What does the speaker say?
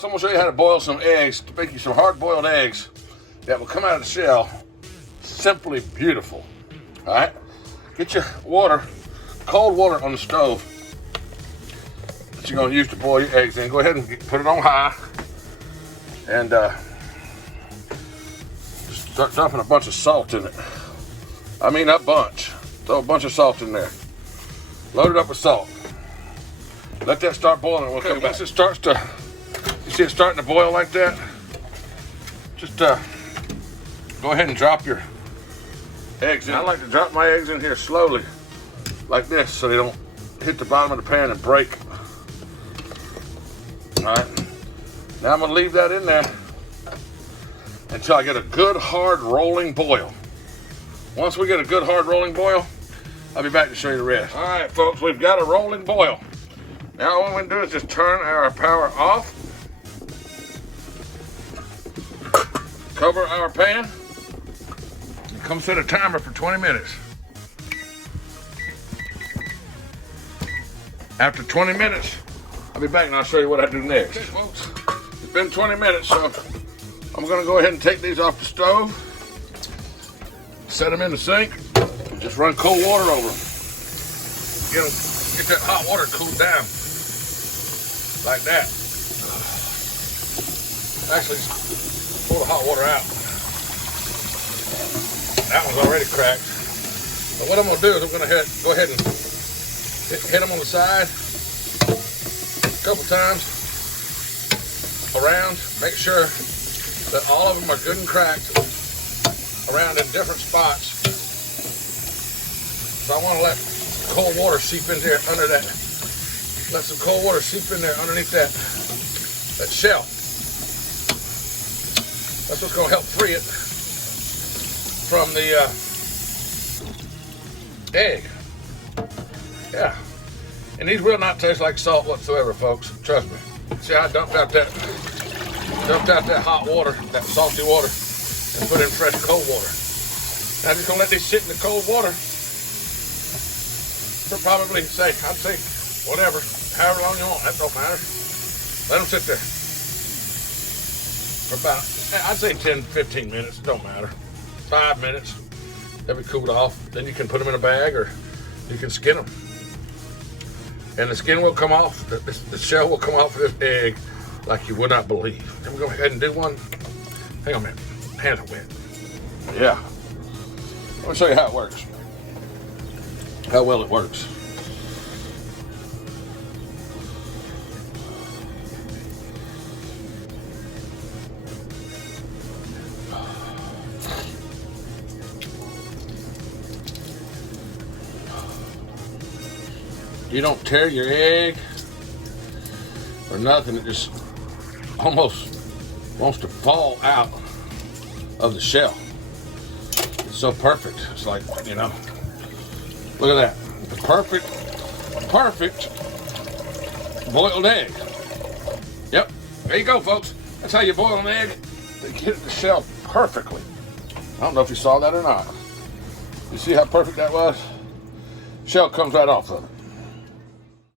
folks, I'm gonna show you how to boil some eggs, to make you some hard-boiled eggs that will come out of the shell simply beautiful. All right, get your water, cold water on the stove that you're gonna use to boil your eggs in. Go ahead and put it on high and just start dumping a bunch of salt in it. I mean a bunch. Throw a bunch of salt in there. Load it up with salt. Let that start boiling. We'll come back. Once it starts to, you see it starting to boil like that, just go ahead and drop your eggs in. I like to drop my eggs in here slowly, like this, so they don't hit the bottom of the pan and break. All right, now I'm gonna leave that in there until I get a good hard rolling boil. Once we get a good hard rolling boil, I'll be back to show you the rest. All right, folks, we've got a rolling boil. Now all we're gonna do is just turn our power off, cover our pan, and come set a timer for 20 minutes. After 20 minutes, I'll be back and I'll show you what I do next. Okay, folks, it's been 20 minutes, so I'm gonna go ahead and take these off the stove, set them in the sink, and just run cold water over them. Get that hot water cooled down. Like that. Actually, just pour the hot water out. That one's already cracked. But what I'm gonna do is I'm gonna go ahead and hit them on the side a couple times around. Make sure that all of them are good and cracked around in different spots. So I want to let cold water seep in there under that. Let some cold water seep in there underneath that shell. That's what's going to help free it from the egg. Yeah. And these will not taste like salt whatsoever, folks. Trust me. See how I dumped out that hot water, that salty water, and put in fresh cold water. Now I'm just gonna let these sit in the cold water for probably, I'd say, whatever, however long you want, that don't matter. Let them sit there for about, I'd say 10, 15 minutes, it don't matter. 5 minutes, they'll be cooled off. Then you can put them in a bag or you can skin them. And the skin will come off, the shell will come off of this egg like you would not believe. Then we'll go ahead and do one. Hang on a minute, hands are wet. Yeah, I'm gonna show you how it works. How well it works. You don't tear your egg or nothing. It just almost wants to fall out of the shell. It's so perfect. It's like, you know, look at that. The perfect boiled egg. Yep, there you go, folks. That's how you boil an egg. They get the shell perfectly. I don't know if you saw that or not. You see how perfect that was? Shell comes right off of it.